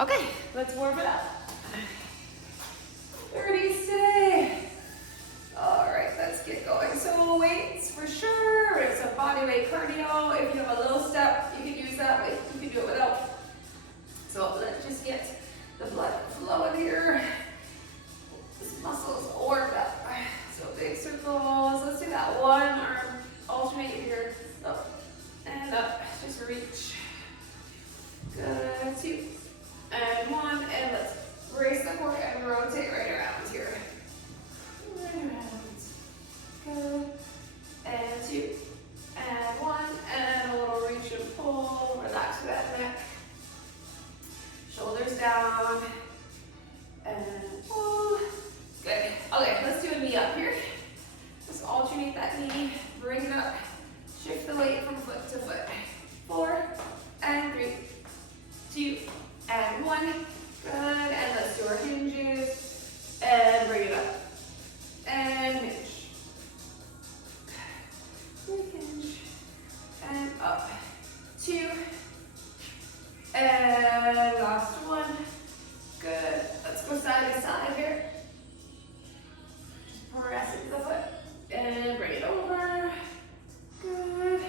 Okay, let's warm it up. 30s today. All right, let's get going. So weights for sure. It's a body weight cardio. If you have a low step, you can use that weight. You can do it without. So let's just get the blood flowing here. This muscle is warmed up. So big circles. Let's do that one arm. Alternate here. Up and up. Just reach. Good. 2 and 1. And let's brace the core and rotate right around here. Right around. Good. And 2 and 1. And a little reach and pull. Relax that neck. Shoulders down. And pull. Good. Okay, let's do a knee up here. Just alternate that knee. Bring it up. Shift the weight from foot to foot. 4 and 3, 2 and 1. Good. And let's do our hinges. And bring it up. And hinge. Quick hinge. And up. 2. And last one. Good. Let's go side to side here. Press into the foot. And bring it over. Good.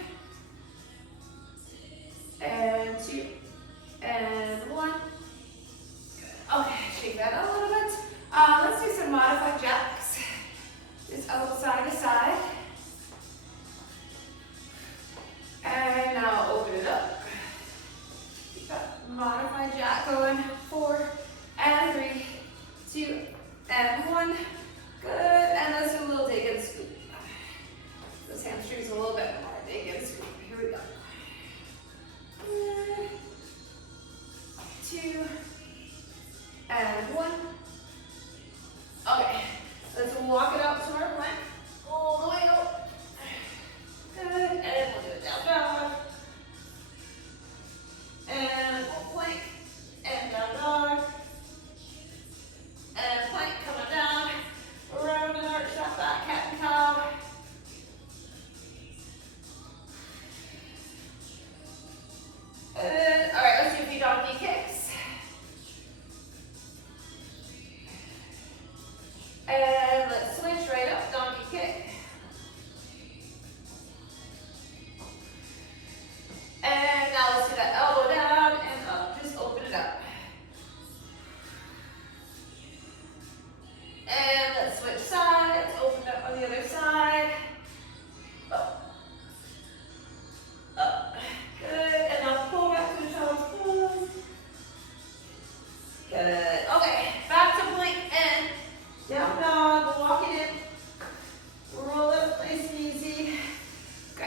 And 2 and 1. Good. Okay, shake that out a little bit. Let's do some modified jacks. Just out side to side. And now open it up. Keep that modified jack going. 4 and 3, 2 and 1. Good. And let's do a little dig and scoop. Those hamstrings a little bit more. Dig and scoop. Here we go. Good. 2 and 1. Okay. Let's walk it up to our plank. All the way up. Good. And we'll do it down dog. And we'll plank. And down dog. And plank coming down. Round and arch that back, cat and cow. And, all right, let's do a few donkey kicks. And let's switch right up, donkey kick. And now let's do that elbow down and up, just open it up. And let's switch sides, open up on the other side. Up. Up. Good. And now pull back to the toes. Pause. Good. Okay. Back to plank and down dog. Walk it in. Roll it up nice and easy. Good.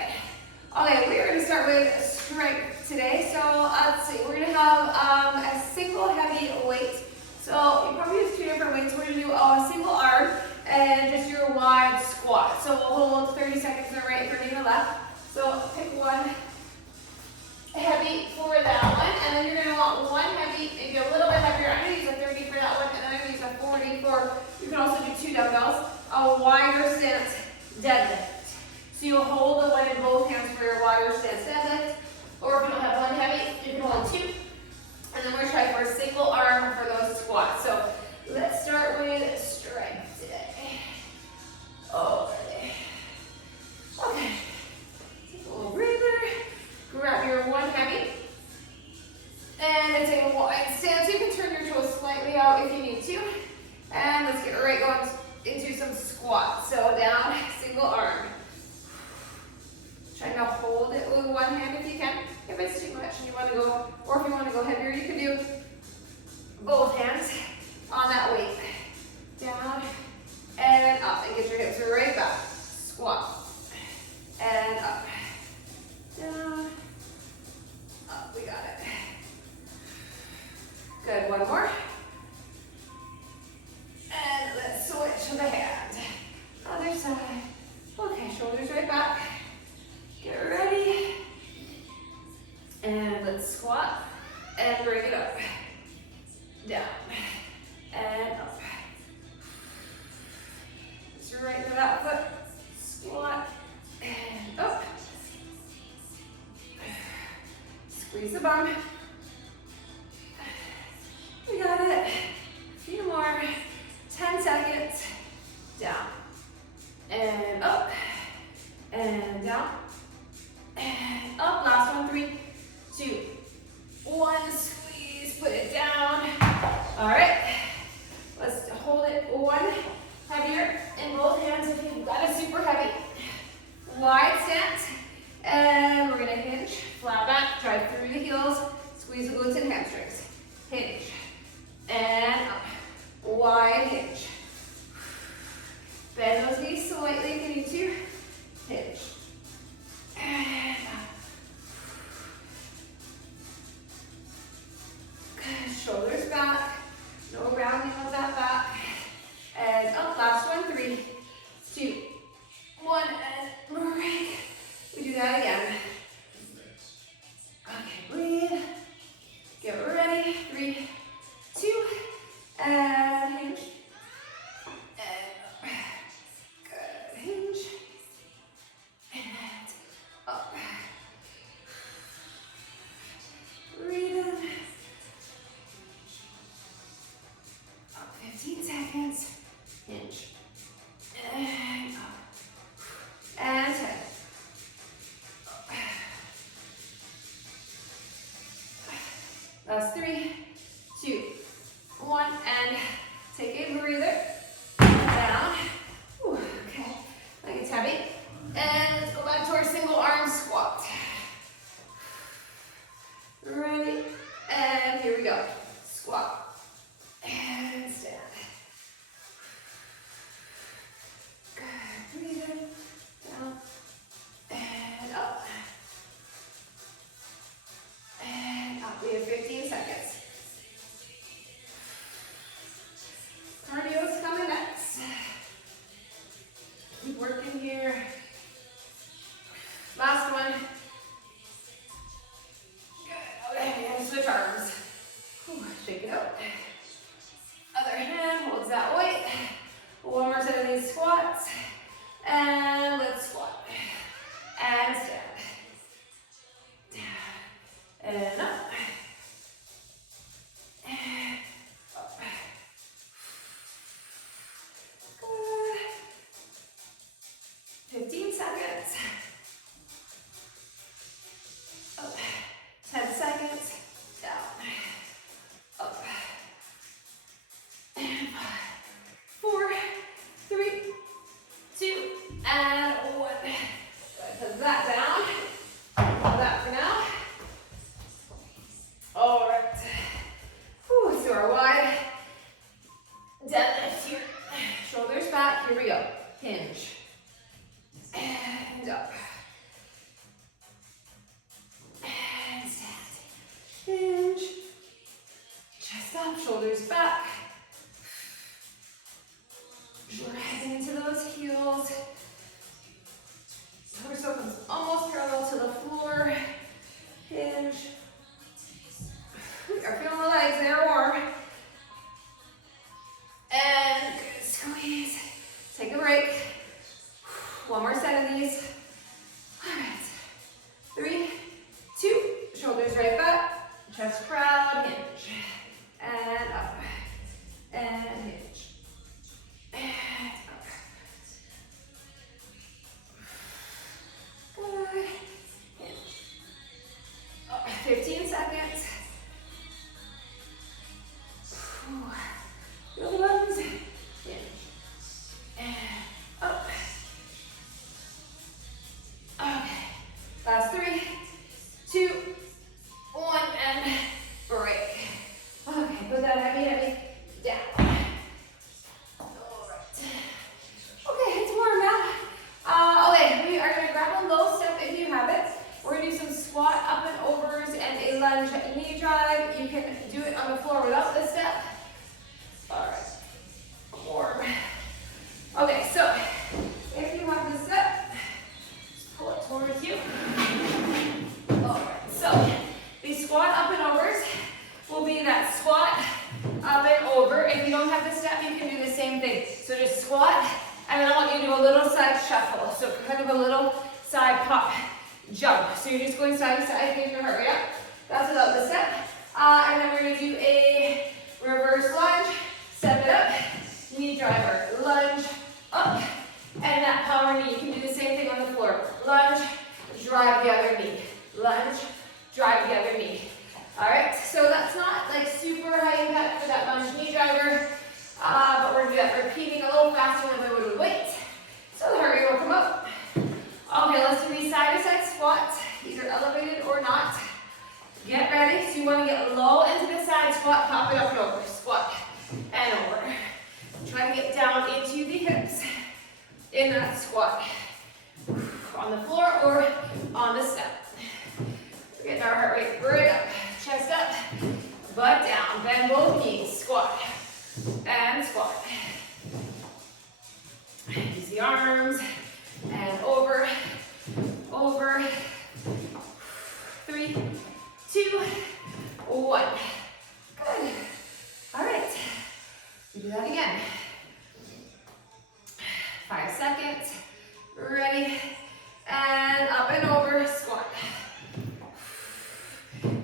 Okay, we're going to start with strength today. So let's see. We're going to have a single heavy weight. So you probably use 2 different weights. We're going to do a single arm and just your wide squat. So we'll hold 30 seconds in the right, 30 in the left. So pick one heavy for that one, and then you're going to want one heavy, maybe a little bit heavier. I'm going to use a 30 for that one, and then I'm going to use a 40 for, you can also do 2 dumbbells, a wider stance deadlift. So you'll hold the one in both hands for your wider stance deadlift, or if you don't have one heavy, you can hold 2. And then we're going to try for a single arm for those squats. So let's start with strength today. Okay. Okay. Take a little breather. Grab your one heavy. And then take a wide stance. You can turn your toes slightly out if you need to. And let's get right going into some squats. So down, single arm. Try to hold it with one hand if you can. If it's too much and you want to go, or if you want to go heavier, you can do both hands on that weight. Down and up. And get your hips right back. Squat. And up. Down. Up. We got it. Good. One more. And let's switch to the hand. Other side. Okay, shoulders right back. Get ready. And let's squat and bring it up. Down and up. Just right into that foot. Squat and up. Squeeze the bum. Squat. And stand. Good. Breathe in, down, and up. And up. We have 15 seconds. Cardio's coming next. Keep working here. Last one. Good. Okay, and switch arms. Whew, shake it out. Other hand holds that weight. One more set of these squats. And let's squat. And stand. Down. And up. And up. Good. 15 seconds. Up. 10 seconds. Down. Up. And 5, 4, 3, 2, and 1. Put that down. Hold that for now. All right. Whew, let's do our wide deadlift here. Shoulders back. Here we go. Hinge. And up. And stand. Hinge. Chest up, shoulders back. Dragging into those heels. Torso comes almost parallel to the floor. Hinge. We are feeling the legs, they're warm. And good squeeze. Take a break. One more set of these. All right. 3, 2, shoulders right back. Chest proud, hinge. And up. And hinge. And up. Good. Hinge. Up. 15 seconds. Feel the lungs. Hinge. And up. Okay. Last 3, 2, 1, and break. Okay, put that heavy down. All right. Okay, it's warm now. Okay, we are going to grab a low step if you have it. We're going to do some squat up and overs and a lunge knee drive. You can do it on the floor without this step. All right. Warm. Okay, so if you have this step, just pull it towards you. All right, so these squat up and overs will be that squat up and over. If you don't have the step, you can do the same thing. So just squat, and then I want you to do a little side shuffle. So kind of a little side pop jump. So you're just going side to side, getting your heart rate up. That's without the step. And then we're going to do a reverse lunge, step it up, knee driver, lunge, up, and that power knee. You can do the same thing on the floor. Lunge, drive the other knee. Lunge, drive the other knee. All right, so that's not like super high impact for that lunge knee driver, but we're gonna do that repeating a little faster than we would with weight. So the heart rate will come up. Okay, let's do these side to side squats, either elevated or not. Get ready. So you want to get low into the side squat, pop it up and over. Squat and over. Try to get down into the hips in that squat. On the floor or on the step. We're getting our heart rate right up. Chest up, butt down. Bend both knees. Squat and squat. Use the arms and over, over. 3, 2, 1. Good. All right. We do that again. 5 seconds. Ready. And up and over. Squat.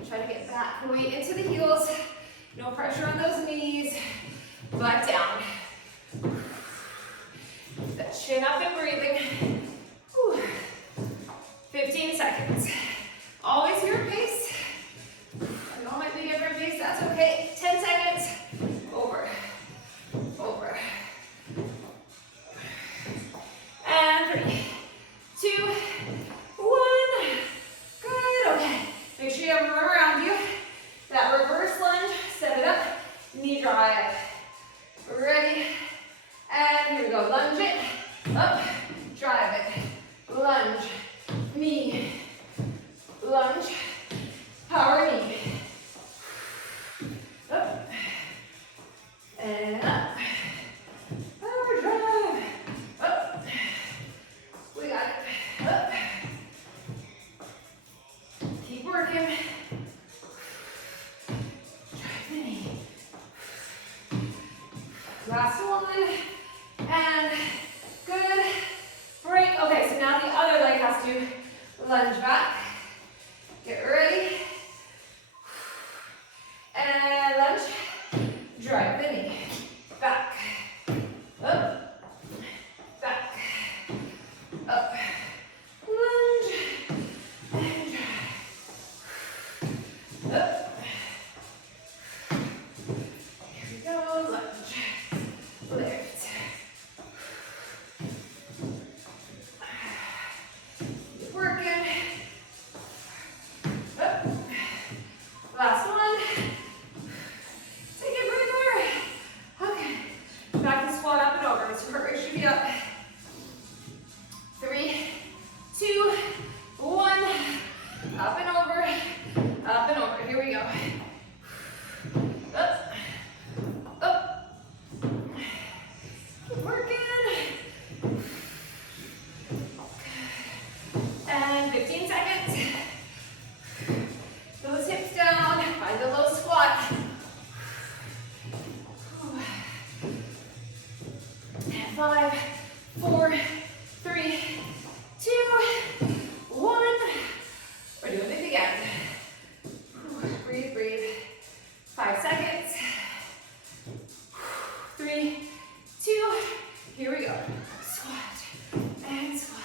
Try to get back weight into the heels. No pressure on those knees. Butt down. That chin up and breathing. Whew. 15 seconds. Always your pace. It all might be different pace, that's okay. 10 seconds. Over. Over. knee drive. Ready? And here we go. Lunge it. Up. Drive it. Lunge. Knee. Lunge. Power knee. Up. And up. Power drive. Up. We got it. Up. Keep working. Drive the knee. Last one. And good. Break. Okay, so now the other leg has to lunge back. Get ready. And lunge. Drive the knee. Back. Up. Back. Up. Lunge. And drive. Up. Here we go. Lunge. Lift. Keep working. Up. Last one. Take a breather. Okay. Back to squat up and over. So heart rate should be up. 3, 2, 1. Up and over. Up and over. Here we go. Up. Up. Keep working. And 15 seconds. Those hips down. Find the low squat. And 5, 4, 3, 2, 1. We're doing it again. Breathe, breathe. 5 seconds. 3, 2. Here we go. Squat and squat.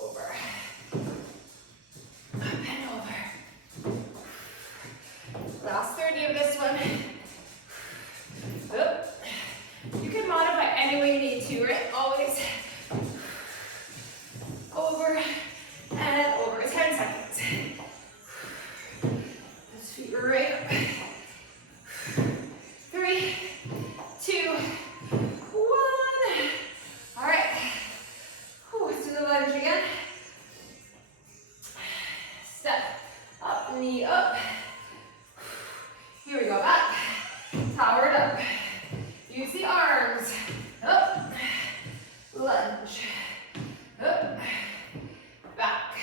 Over. Up and over. Last 30 of this one. Up. You can modify any way you need to, right? Always. Over and over. 10 seconds. Those feet right up. 3, 2, 1. All right. Let's do the lunge again. Step up, knee up. Here we go, back. Powered up. Use the arms. Up. Lunge. Up. Back.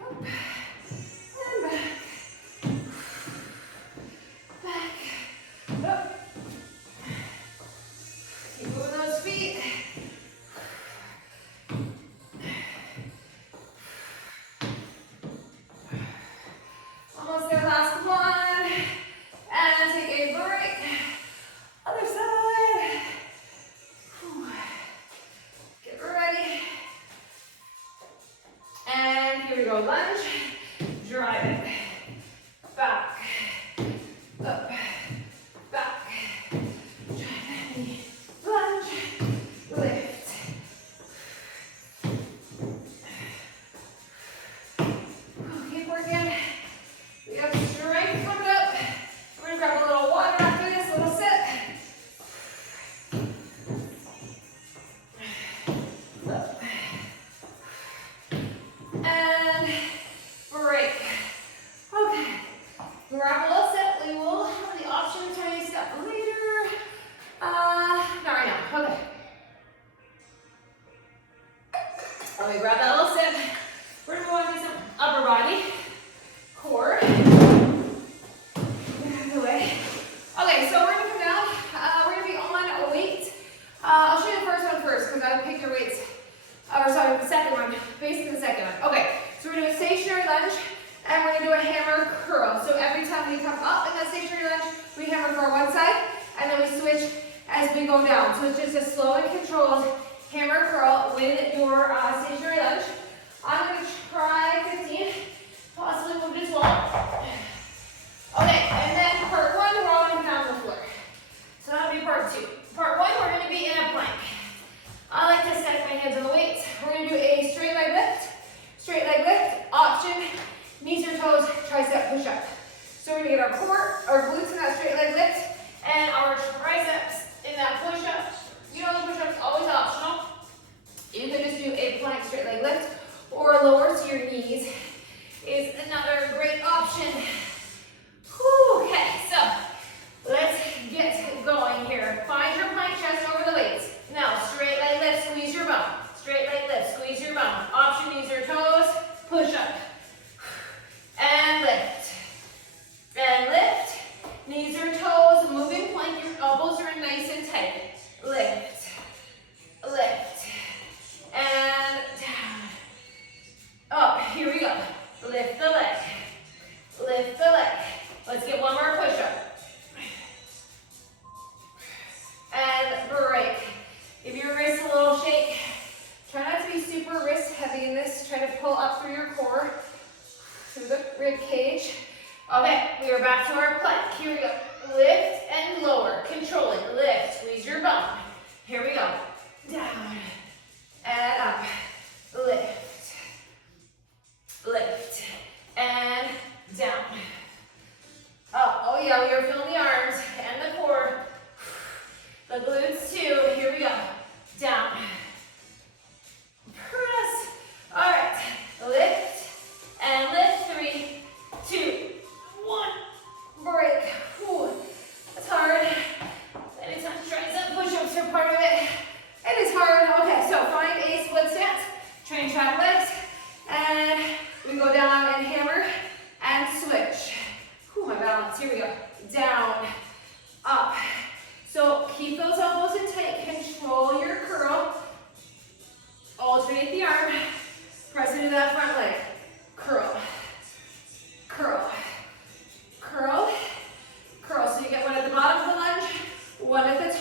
Up. And back. Back. Up. Keep moving those feet. Almost there, last one. And take a break. Other side. Get ready. And here we go, lunge. Drive it. Back. Up. Back. Drive the knee. Lunge. Lift. Keep working. We have strength coming up. We're gonna grab a little water after this, a little sip. Up. And break. Okay. Grab a little sip. We will have the option to tiny step later. Not right now. Okay. Let me grab that little sip. We're gonna go on to some upper body, core. Out of the way. Okay, so we're gonna come down. We're gonna be on a weight. I'll show you the first one first because I would pick your weights. Or sorry, the second one. Basically the second one. Okay, so we're gonna do a stationary lunge and we're gonna do a hammer curl. So every time we come up in that stationary lunge, we hammer curl one side and then we switch as we go down. So it's just a slow and controlled hammer curl with your stationary lunge. I'm going to try 15, possibly move this wall. Okay, and then part 1, we're all going to be down on the floor. So that'll be part 2. Part 1, we're going to be in a plank. I like to stack my hands on the weights. We're going to do a straight leg lift, option, knees or toes, tricep push up. So we're going to get our core, our glutes in that straight leg lift,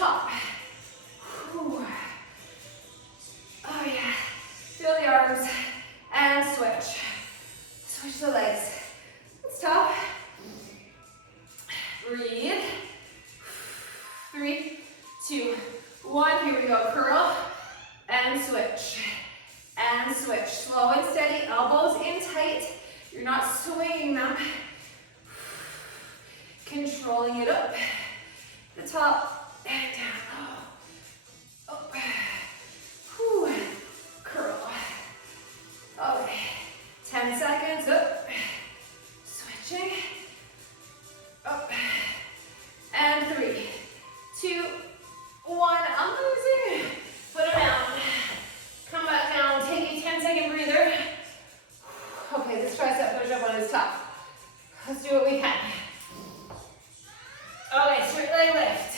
top. Whew. Oh yeah. Feel the arms and switch. Switch the legs. It's tough. Breathe. 3, 2, 1. Here we go. Curl and switch. And switch. Slow and steady. Elbows in tight. You're not swinging them. Controlling it up. The top and down. Up. Whew. Curl. Okay. 10 seconds. Up. Switching. Up. And 3, 2, 1. I'm losing. Put it down. Come back down. Take a 10-second breather. Okay, this tricep push-up one is tough. Let's do what we can. Okay, straight leg lift.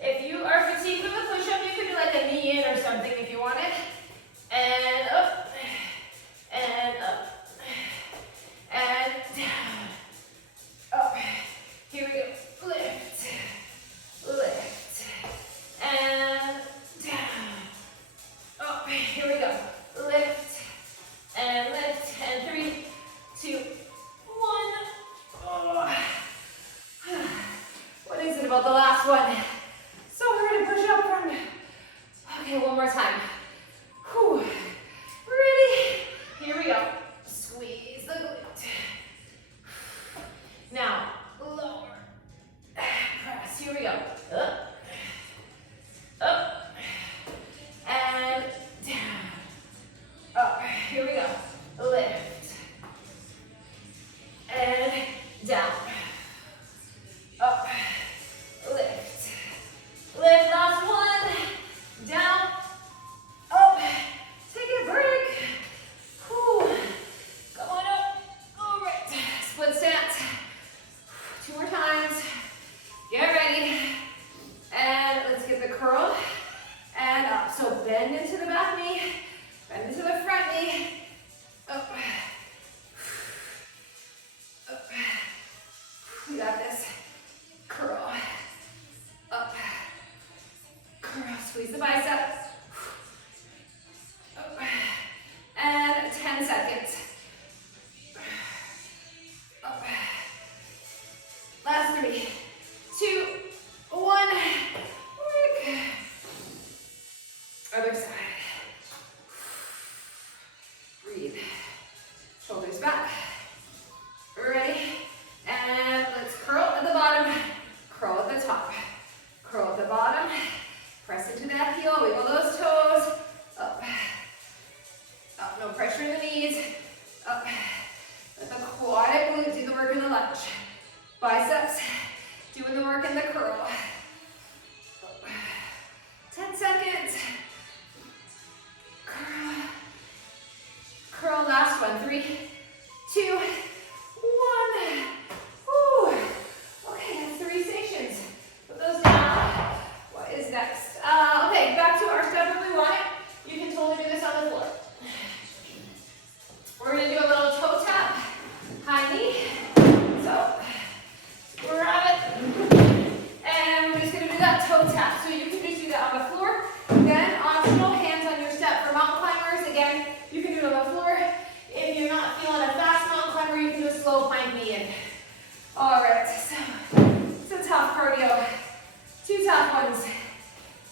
If you are fatigued with the push-up, you could do like a knee in or something if you want it. And up. And up. And down. Up. Here we go. Lift. Lift. And down. Up. Here we go. Lift. And lift. And 3, 2, 1. Oh. What is it about the last one? So hard to push up from. Okay, one more time. Whew. Ready? Here we go. Squeeze the glute. Now, lower. Press. Here we go. Up. Up. And down. Up. Here we go. Lift. And down. Up. Lift. Lift. Last one. Down. Up. Take a break. Whew. Come on up. All right. Split stance. 2 more times. Get ready. And let's get the curl and up. So bend into the back knee. Bend into the front knee. Up. Up. We got this. Curl. Up. Curl. Squeeze the biceps. Up. And 10 seconds. Up. Last 3, 2, 1. Work. Other side. Breathe. Shoulders back. Ready? And let's curl at the bottom. Curl at the top. Curl at the bottom. Press into that heel. Wiggle those toes. Up. Up. No pressure in the knees. Up. Let the quad and glute do the work in the lunge. Biceps doing the work in the curl. Up. 10 seconds. Curl. Curl. Last one. 3, 2, 1. Whew. Okay, that's 3 stations. Put those down. What is next? Okay, back to our step if we want it. You can totally do this on the floor. We're going to do a little toe tap, high knee. So, grab it. And we're just going to do that toe tap. So you can just do that on the floor. Then optional, hands on your step. For mountain climbers, again, you can do it on the floor. If you're not feeling a fast mountain climber, you can do a slow plank knee in. All right, so it's a tough cardio. 2 tough ones.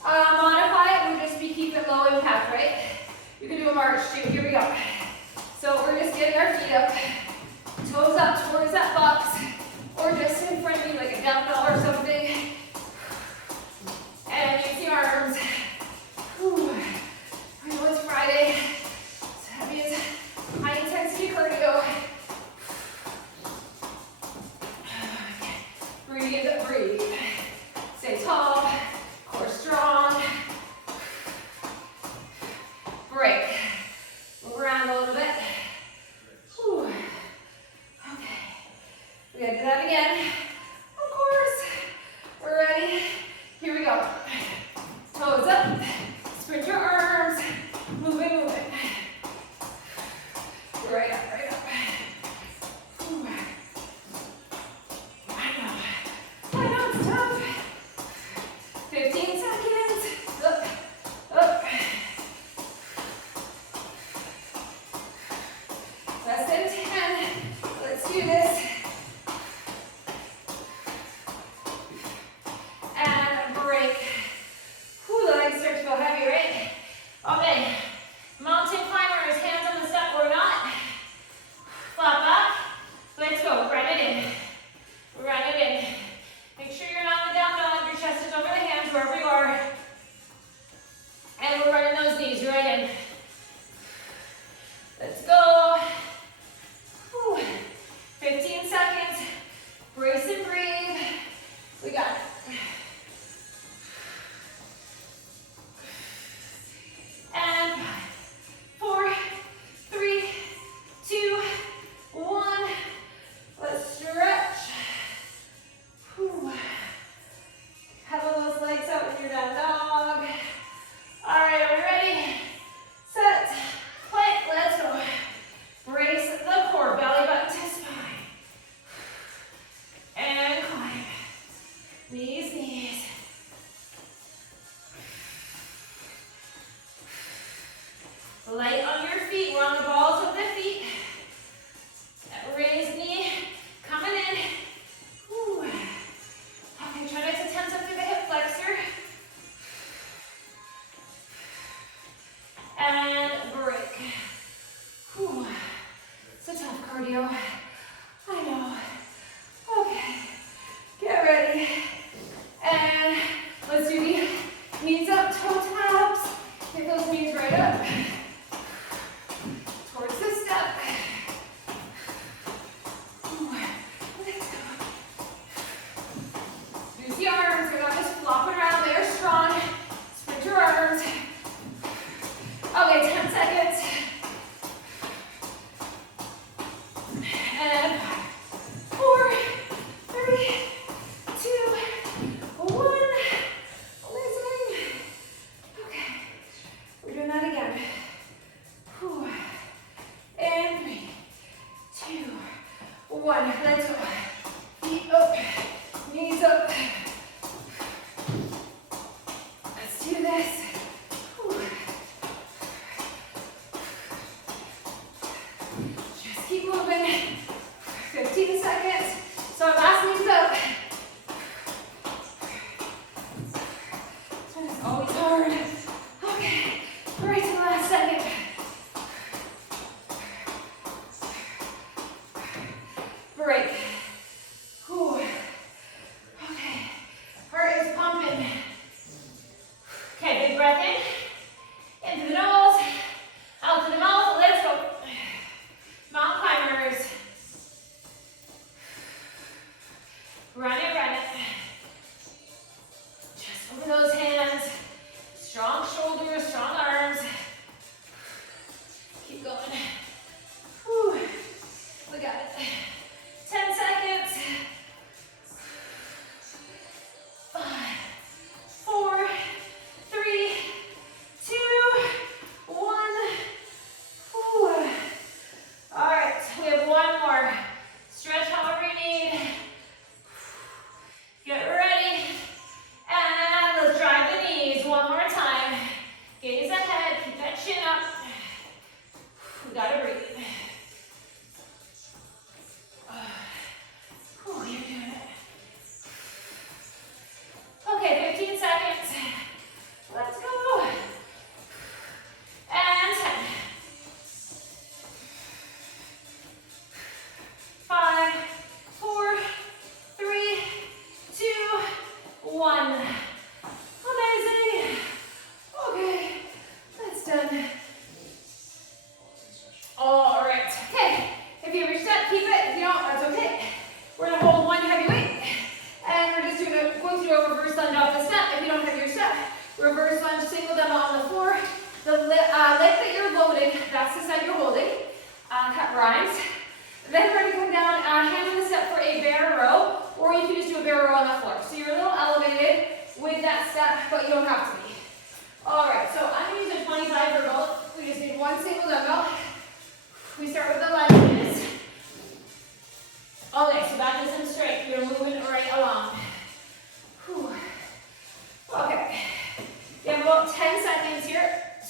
Modify it would just be keep it low impact, right? You can do a march too. Here we go. So we're just getting our feet up, toes up towards that box, or just in front of you like a dumbbell or something. And use the arms. Whew. I know it's Friday. It's heavy as high intensity cardio. Breathe, breathe. Stay tall, core strong. Break. Move around a little bit. Whew. Okay. We gotta do that again. Of course. We're ready. Here we go. Toes up. Sprint your arms. Moving, moving. Right up, right up. Whew. I know it's tough.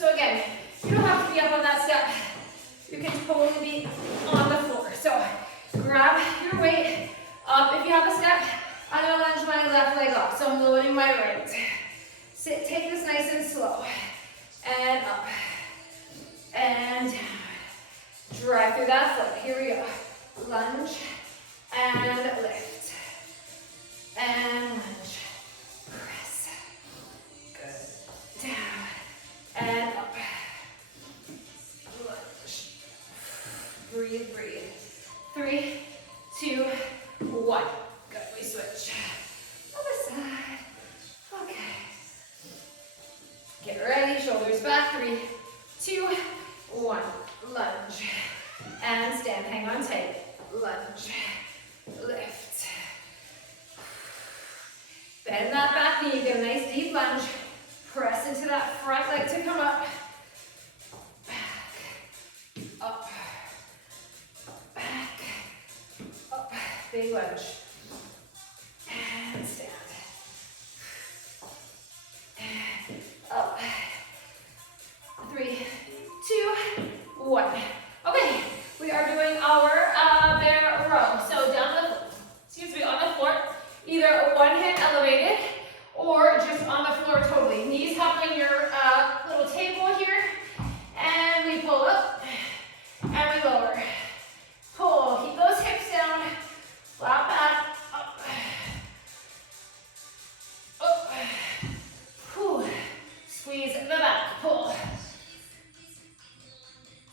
So again, you don't have to be up on that step. You can totally be on the floor. So grab your weight up. If you have a step, I'm gonna lunge my left leg off. So I'm loading my right. Sit, take this nice and slow. And up. And down. Drive through that foot. Here we go. Lunge and lift. And lunge. Press. Good. Down. And up. Lunge. Breathe, breathe. 3, 2, 1. Good. We switch. Other side. Okay. Get ready. Shoulders back. 3, 2, 1. Lunge. And stand. Hang on tight. Lunge. Lift. Bend that back knee. Get a nice deep lunge. Press into that front leg to come up. Back. Up. Back. Up. Big lunge. And stand. And up. 3, 2, 1. Okay, we are doing our bear row. So on the floor, either one hand elevated or just on the floor totally. Knees hovering your little table here, and we pull up and we lower. Pull, keep those hips down, flat back, up, up, whew. Squeeze the back, pull.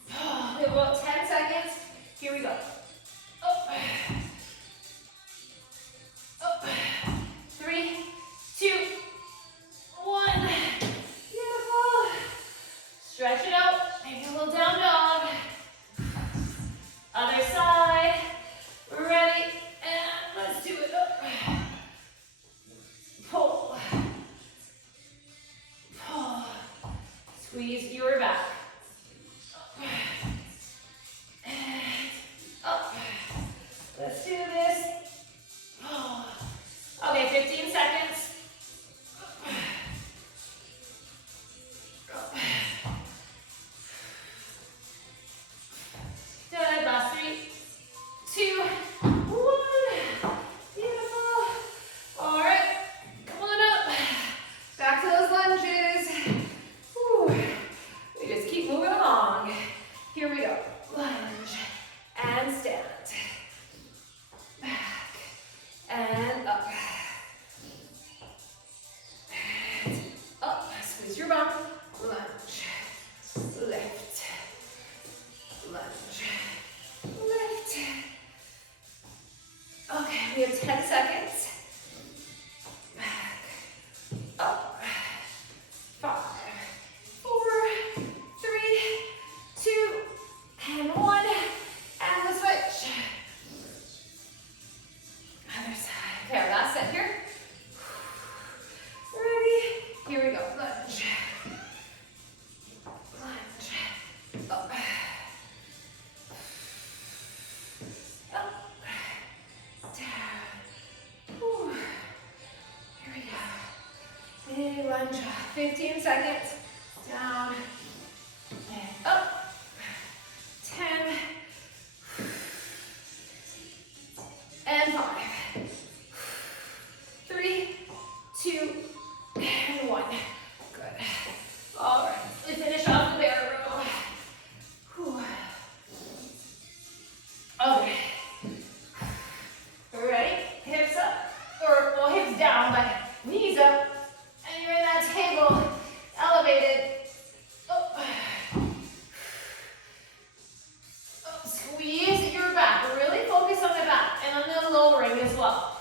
We have about 10 seconds. Here we go. Up. Up. 3, 2, 1. Beautiful. Stretch it out. Maybe a little down dog. Other side. Ready. And let's do it. Up. Pull. Pull. Squeeze your back. Up. Let's do this. Okay, 15 seconds. Good. Last 3, 2, 1. Beautiful. All right. Come on up. Back to those lunges. Whew. We just keep moving along. Here we go. Lunge and stand. Back and up. And up. Squeeze your bum. Lunge. Lift. Lunge. Lift. Okay, we have 10 seconds. Back. Up. 5, 4, 3, 2, and 1. And the switch. Other side. Okay, our last set here. Ready? Here we go. Lunge. Lunge. Up. Up. Down. Whew. Here we go. Big lunge. 15 seconds. Down. And up. 10. And 5. 3, 2, and 1. Good. All right. We finish off the bear row. Whew. Okay. Ready? Hips up. Or, well, hips down, but knees up. And you're in that table. Elevated. Up. Up. Squeeze your back. Really focus on the back and on the lowering as well.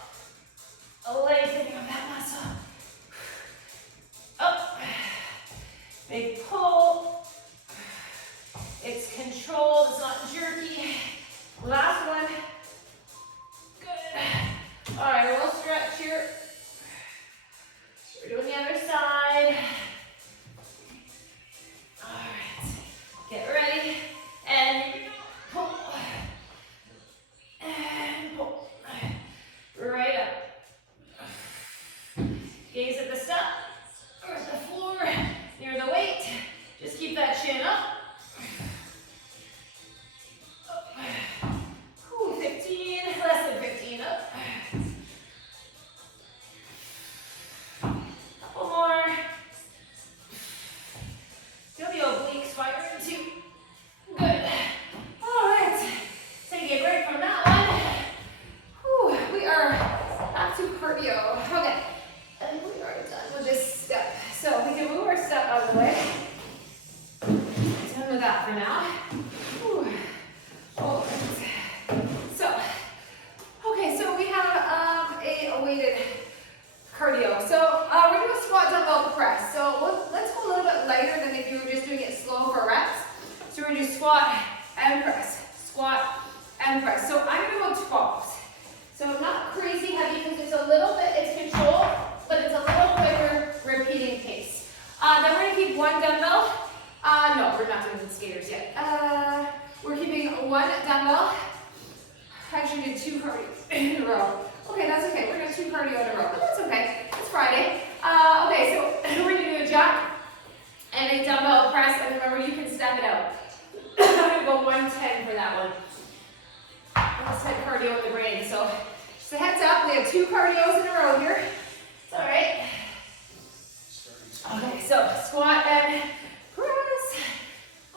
Lengthening of that muscle. Up. Big pull. It's controlled. It's not jerky. Last one. Good. All right, we'll stretch here. We're doing the other side. All right. Get ready. And pull. And pull. Right up. Gaze at the step or at the floor near the weight. Just keep cardio. Okay, and we are done with this step. So we can move our step out of the way. Done with that for now. Whew. Oh, so, okay, so we have a weighted cardio. So we're doing a squat dumbbell press. So let's go a little bit lighter than if you were just doing it slow for reps. So we're going to do squat and press, squat and press. So I'm going to go 12s. So not crazy heavy because it's a little bit, it's controlled, but it's a little quicker repeating pace. Then we're going to keep one dumbbell. No, we're not doing the skaters yet. We're keeping one dumbbell. Actually did 2 cardio in a row. Okay, that's okay. We're going to do 2 cardio in a row, but that's okay. It's Friday. Okay, so we're going to do a jack and a dumbbell press, and remember you can step it out. I'm going to go 110 for that one. Let's set cardio in the brain. So just a heads up, we have 2 cardios in a row here. It's all right. Okay, so squat and press.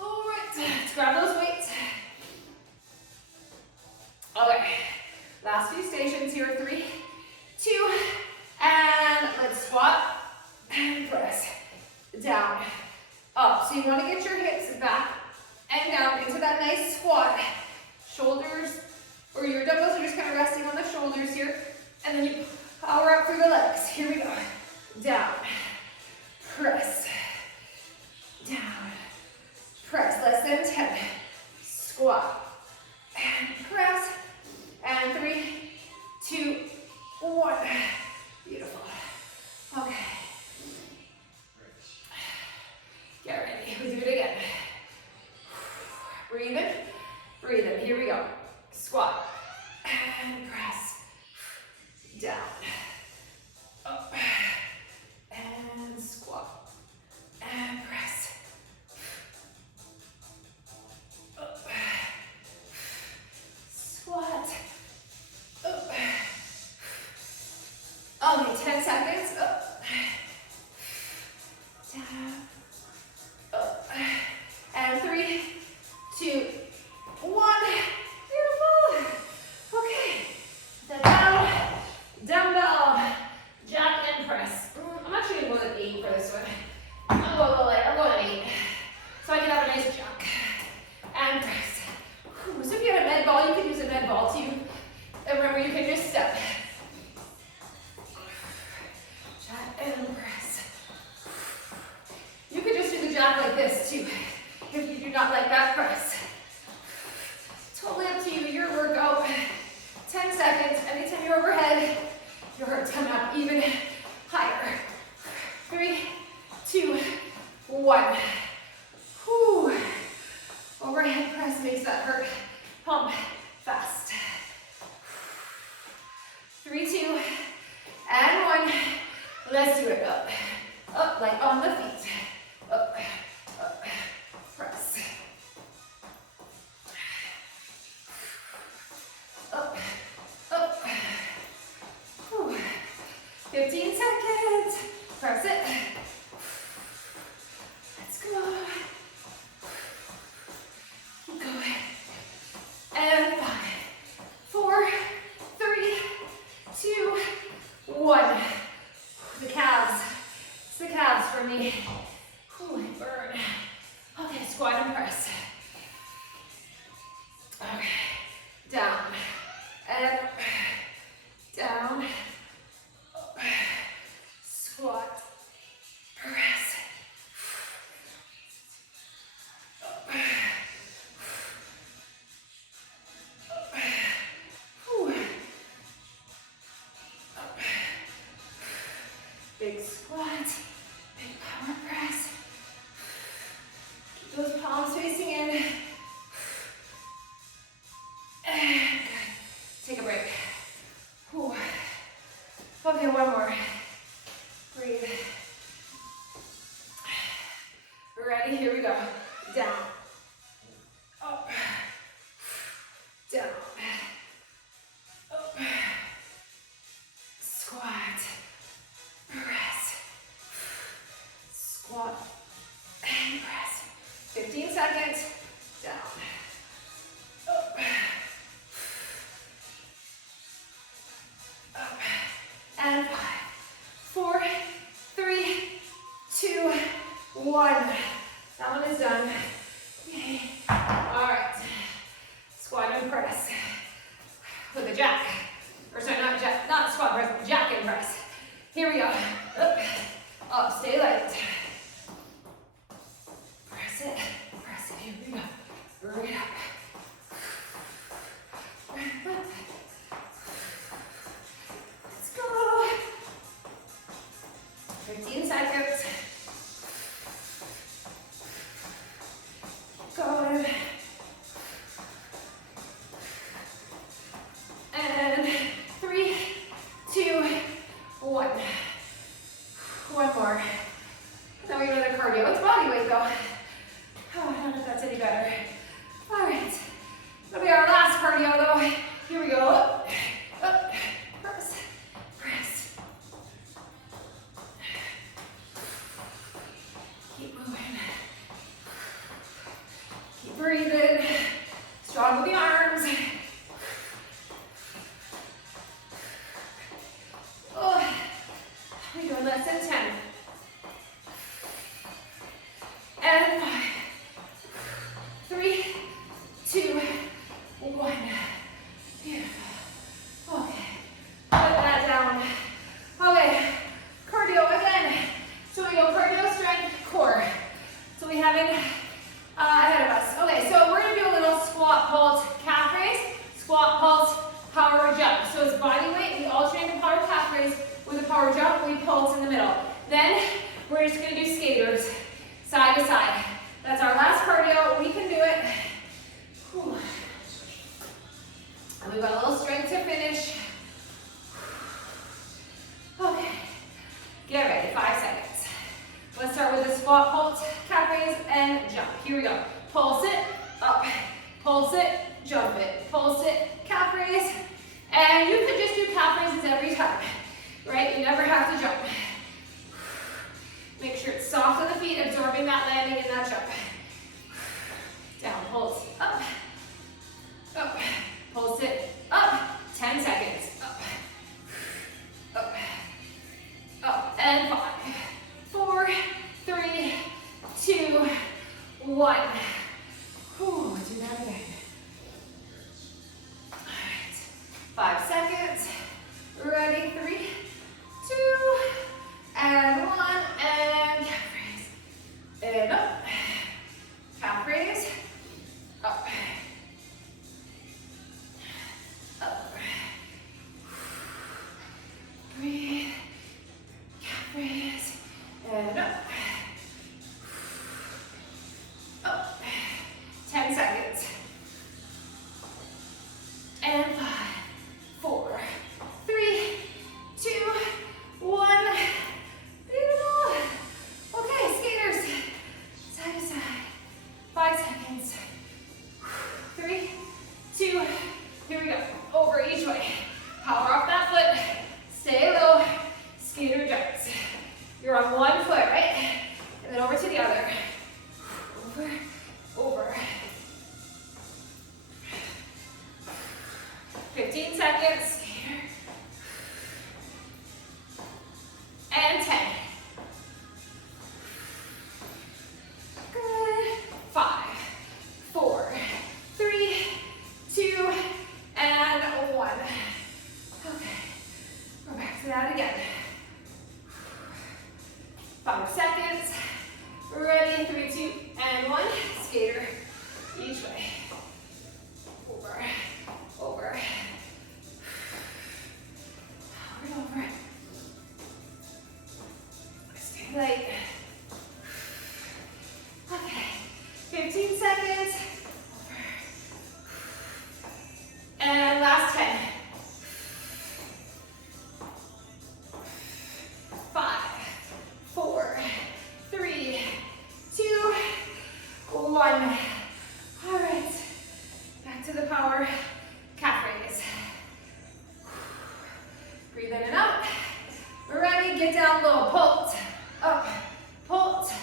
All right, let's grab those weights. Okay, last few stations here. 3, 2, and let's squat and press. Down, up. So you want to get your hips back and down into that nice squat. Shoulders, or your dumbbells are just kind of resting on the shoulders here. And then you power up through the legs. Here we go. Down, press, down, press. Less than 10. Squat and press. And 3, 2, 1. Beautiful. Okay. Get ready. We do it again. Breathe in. Breathe in. Here we go. Squat and press. Down. Up. And squat. And press. Up. Squat. Up. Okay, 10 seconds. Up. Down. Up. And 3, 2, 1. Beautiful. Okay. Set down. Dumbbell. Jack and press. I'm actually going to go with 8 for this one. I'll go a little lighter. I'll go with 8. So I can have a nice jack and press. Whew. So if you have a med ball, you can use a med ball too. And remember, you can just step. Jack and press. You could just do the jack like this too, if you do not like that press. Totally up to you, your workout. 10 seconds, anytime you're overhead, your heart's coming up even higher. 3, 2, 1. Whew. Overhead press makes that heart pump fast. 3, 2, and 1. Let's do it. Up, up, like on the feet. Up, up, press. Up, up. Whew. 15 seconds. Press it. Let's go. Keep going. And 5, 4, 3, 2, 1. The calves. It's the calves for me. Ooh, burn. Okay, squat and press. Okay, down and up, down, up, squat, press, up, up, whew. Up, big squat, big power press. Keep those palms facing in. And good. Take a break. Whew. Okay, one more. Breathe. Ready? Here we go. Down. Up. Down. Up. Squat. Press. Squat. And press. 15 seconds. Down. Up. Up. And done. Yay. All right. Squat and press with a jack. Or sorry, not jack, not squat press, but jack and press. Here we go. Up, stay light. Press it, here we go. Bring it up. Let's go. 15 seconds. Keep going. And 3, 2, 1. One more. Then we go to cardio. It's body weight though. Oh, I don't know if that's any better. All right. That'll be our last cardio though. Here we go. Up, up, press, press. Keep moving. Keep breathing. Strong with the arms. Oh, we're doing less than 10. And 5, 3, 2, 1. Beautiful. Okay. Put that down. Okay. Cardio again. So we go cardio, strength, core. So we have it ahead of us. Okay, so we're going to do a little squat, pulse, calf raise, squat, pulse, power jump. So it's body weight. We alternate the power calf raise with a power jump. We pulse in the middle. Then we're just going to do skaters, side to side. That's our last cardio. We can do it. Whew. And we've got a little strength to finish. Okay. Get ready. 5 seconds. Let's start with the squat, pulse, calf raise, and jump. Here we go. Pulse it, up. Pulse it, jump it. Pulse it, calf raise. And you could just do calf raises every time, right? You never have to jump. Make sure it's soft on the feet, absorbing that landing and that jump. Down, pulse, up, up, pulse it, up, 10 seconds, up, up, up, and 5, 4, 3, 2, 1. Whew, do that again. All right, 5 seconds, ready, 3, 2, and 1, and calf raise, and up, calf raise, up, up, breathe, calf raise, and up, up, 10 seconds, and 5, 4, 3, 2, 1, beautiful. Okay, skaters, side to side, 5 seconds, 3, 2, here we go, over each way, power off that foot, stay low, skater jumps. You're on one foot, right? And then over to the other, over, over. 15 seconds, skater, and 10. Good. 5, 4, 3, 2, and 1. Okay, go back to that again. 5 seconds. Ready, 3, 2, and 1. Skater, each way. Over, over, over. Stay light. Okay, 15 seconds. Over. And last 10. 5, 4, 3, 2, 1. All right, back to the power calf raise. Breathe in and out. Ready, get down low, pulse, up, pulse,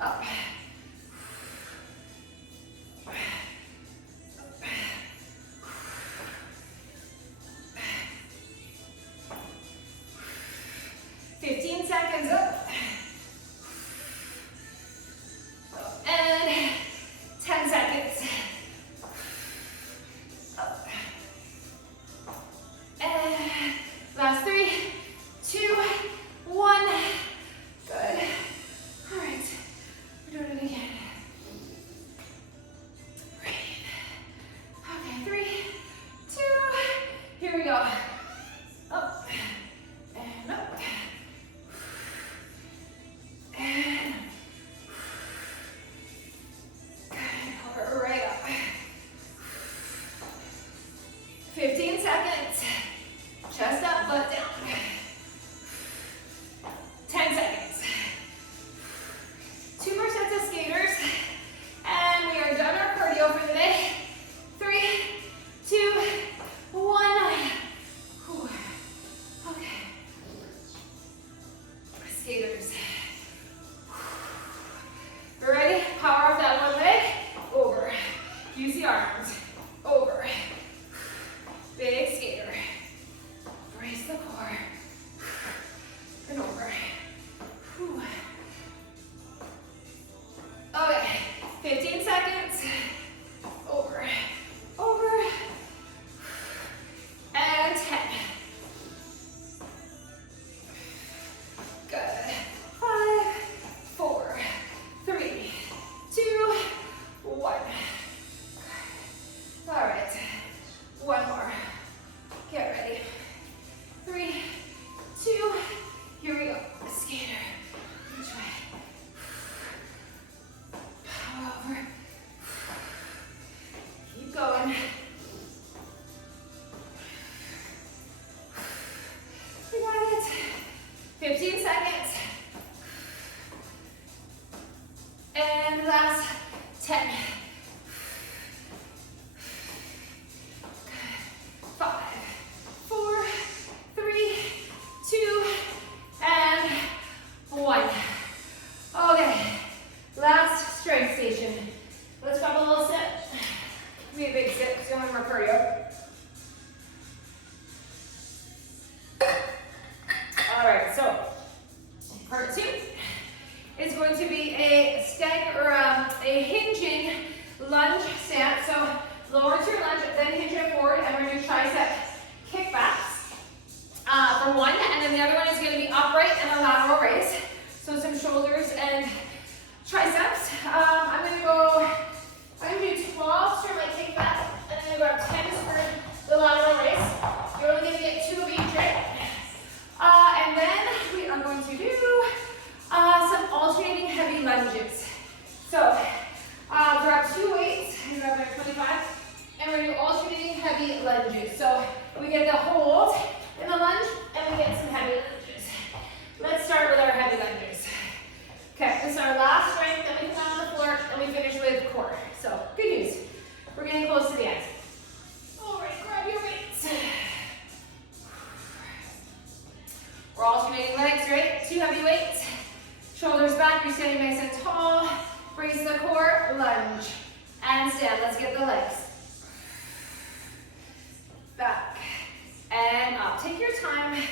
up. 15 seconds up. And 15 seconds. And last 10. 5, 4, 3, 2, and 1. Okay, last strength station. Let's grab a little sit. Give me a big sit, because you don't have more cardio. All right, so part 2 is going to be a a hinging lunge stance. So lower to your lunge, then hinge it forward, and we're going to do tricep kickbacks for 1, and then the other one is going to be upright and a lateral raise. So some shoulders and triceps. I'm going to do 12 for my kickback, and then I'm going to grab 10 for the lateral raise. You're only going to get 2 of each, right? And then we are going to do some alternating heavy lunges. So grab 2 weights, and grab like 25, and we're going to do alternating heavy lunges. So we get the hold in the lunge, and we get some heavy lunges. Let's start with our heavy lunges. Okay, this is our last strength, then we come on the floor, and we finish with core. So good news, we're getting close to the end. All right, grab your weights. We're alternating legs, right? 2 heavy weights. Shoulders back, you're standing nice and tall. Brace the core, lunge. And stand, let's get the legs. Back. And up. Take your time.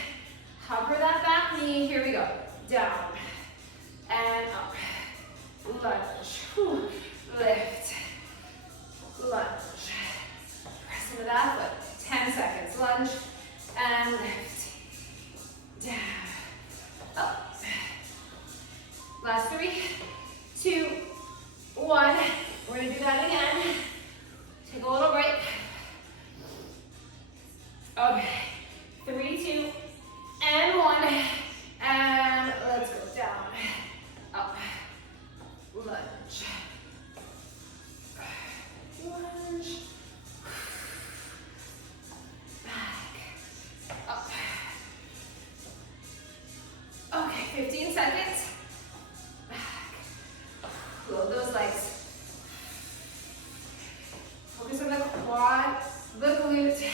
Hover that back knee. Here we go. Down. And up. Lunge. Whew. Lift. Lunge. Press into that foot. 10 seconds. Lunge. And lift. Down. Up. Last 3, 2, 1. We're going to do that again. Take a little break. Okay. 3, 2, and 1. And let's go down. Up. Lunge. Lunge. Back. Up. Okay, 15 seconds. Load those legs. Focus on the quad, the glute.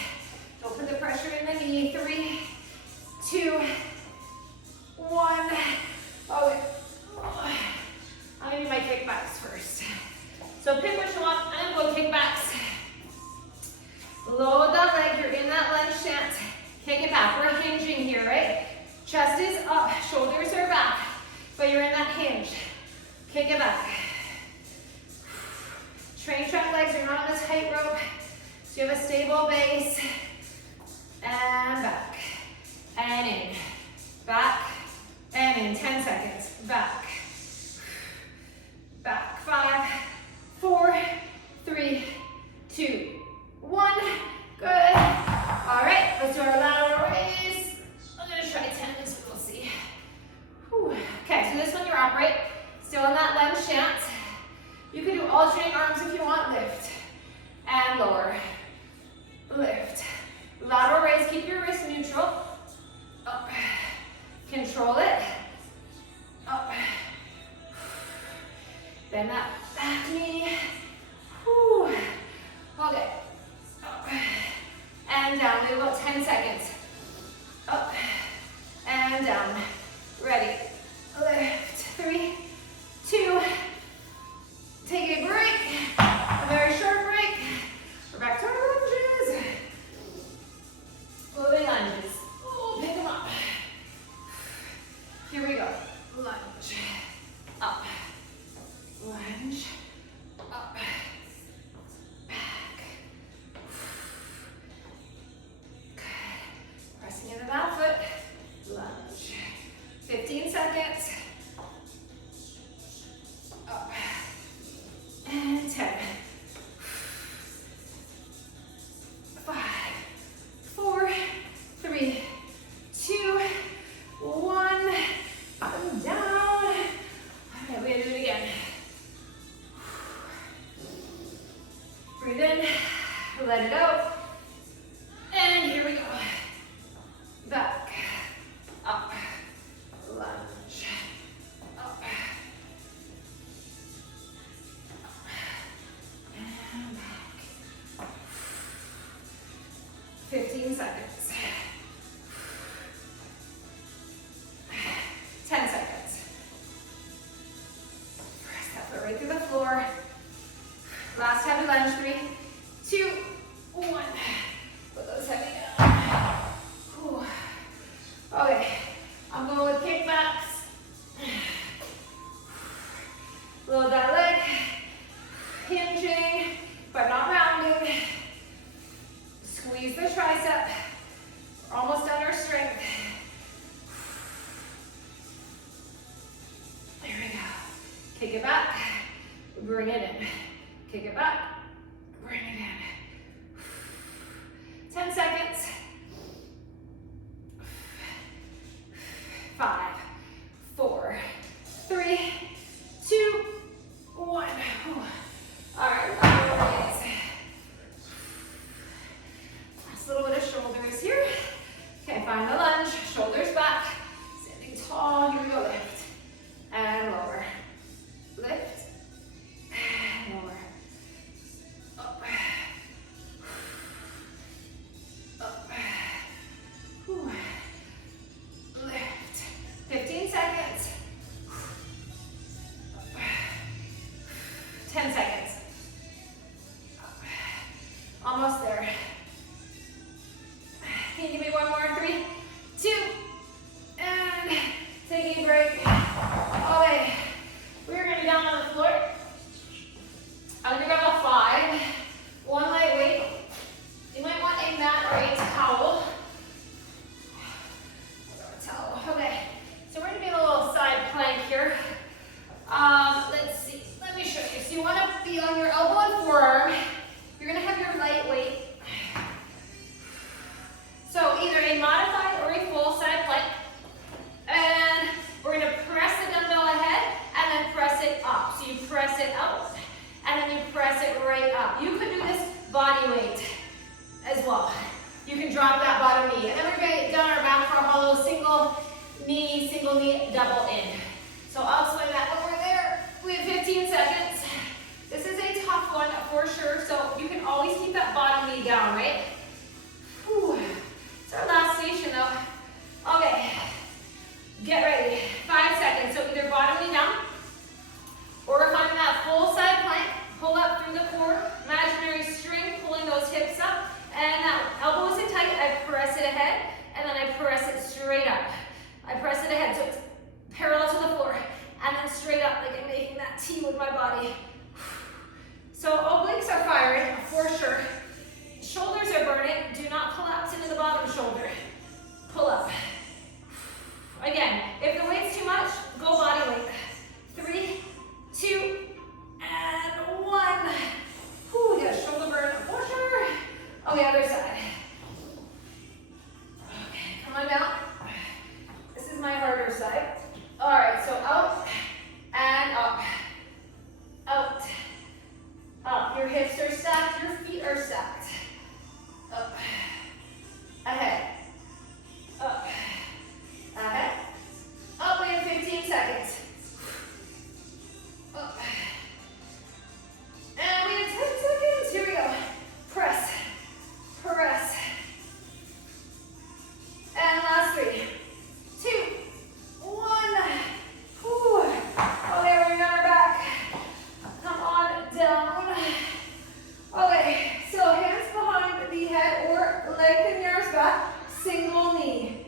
Don't put the pressure in the knee. 3, 2, 1. Oh, wait. I'm gonna do my kickbacks first. So pick what you want. I'm gonna go kickbacks. Load that leg. You're in that lunge stance. Kick it back. We're hinging here, right? Chest is up, shoulders are back, but you're in that hinge. Kick it back. Train track legs, you're not on a tight rope, so you have a stable base. And back, and in. Back, and in. 10 seconds. Back. Back. 5, 4, 3, 2, 1. Good. All right, let's do our lateral raise. I'm gonna try 10, this one, we'll see. Whew. Okay, so this one you're upright, still in that lunge stance. You can do alternating arms if you want. Lift and lower. Lift. Lateral raise, keep your wrist neutral. Up. Control it. Up. Bend that back knee. Whew. Okay. Up. And down. We have about 10 seconds. Up. And down. Ready. Lift. 3, 2. Take a break. A very short break. We're back to our lunges. Moving lunges. Oh, pick them up. Here we go. Lunge. Up. Lunge. Up. Back. Good. Pressing into that foot. Lunge. 15 seconds. Up. And 10. 5, 4, 3, 2, 1. Up and down. Okay, we're gonna do it again. Breathe in, let it out. And here we go. Back, up, Kick it back, bring it in. Kick it back, bring it in. 10 seconds. 5, 4, 3, 2, 1. All right, raise. Last little bit of shoulders here. Okay, find the lunge, shoulders back, standing tall. Here we go, lift and lower. Lift and lower. Up. Up. Whew. Lift. 15 seconds. 10 seconds. Almost there. Can you give me one more? 3, 2, and taking a break. Okay, we're gonna be down on the floor. I'm gonna grab a 5, one lightweight. You might want a mat or a towel. Okay, so we're gonna be in a little side plank here. Let's see, let me show you. So you wanna be on your elbow and forearm. You're gonna have your lightweight. So either a modified or a full side plank. And we're gonna press the dumbbell ahead and then press it up. So you press it out and then you press it right up. You could do this body weight as well. You can drop that bottom knee. And then we're gonna get down our back for a hollow single knee, double in. So I'll explain that when we're there. We have 15 seconds. This is a tough one for sure. So you can always keep that bottom knee down, right? Whew. It's our last station though. Okay, get ready. 5 seconds. So either bottom knee down, or we're finding that full side plank. Pull up through the core, imaginary string, pulling those hips up, and that elbow is in tight. I press it ahead, and then I press it straight up. I press it ahead, so it's parallel to the floor, and then straight up, like I'm making that T with my body. So obliques are firing, for sure. Shoulders are burning. Do not collapse into the bottom shoulder. Pull up. Again, if the weight's too much, go body weight. 3, 2, and 1. Whew, we got a shoulder burn, for sure. On the other side. Okay, come on down. This is my harder side. All right, so out and up. Out. Up. Your hips are stacked, your feet are stacked. Up. Ahead. Up. Ahead. Up. We have 15 seconds. Up. And we have 10 seconds. Here we go. Press. Press. And last 3, 2, 1. Whew. Okay, we're on our back. Come on down. Okay, so hands behind the head or leg and yours back. Single knee,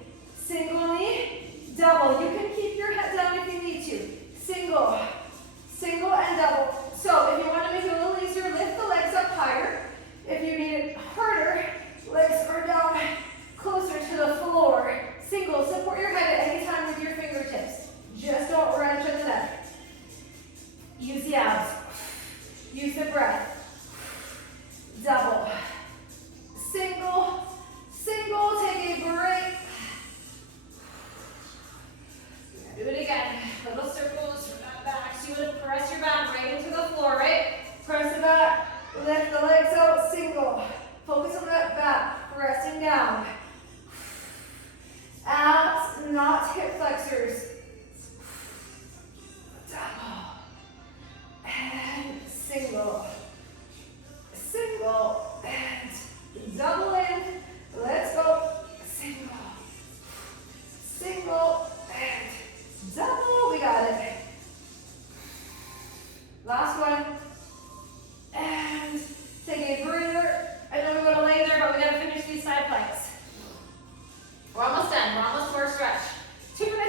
double. You can keep your head down if you need to. Single, single and double. So if you want to make it a little easier, lift the legs up higher. If you need it harder, legs are down closer to the floor. Single, support your head at any time with your fingertips. Just don't wrench in the neck. Use the abs. Use the breath. Double. Single, single, take a break. Do it again. Little circles from that back. So you want to press your back right into the floor, right? Press it back. Lift the legs out. Single. Focus on that back. Pressing down. Abs, not hip flexors. Double. And single. Single. And double in. Let's go. Single. Single. And double. We got it. Last one. And take a breather. I know we're going to lay there, but we got to finish these side planks. We're almost done. We're almost to our stretch. 2 minutes.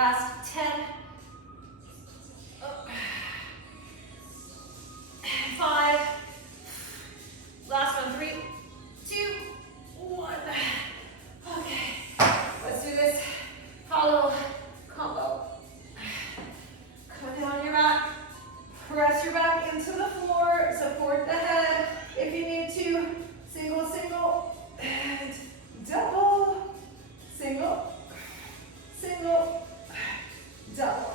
Last 10. 5. Last one, 3, 2, 1. Okay, let's do this hollow combo. Come down on your mat, press your back into the floor, support the head if you need to. Single, single, and double. Single, single, double.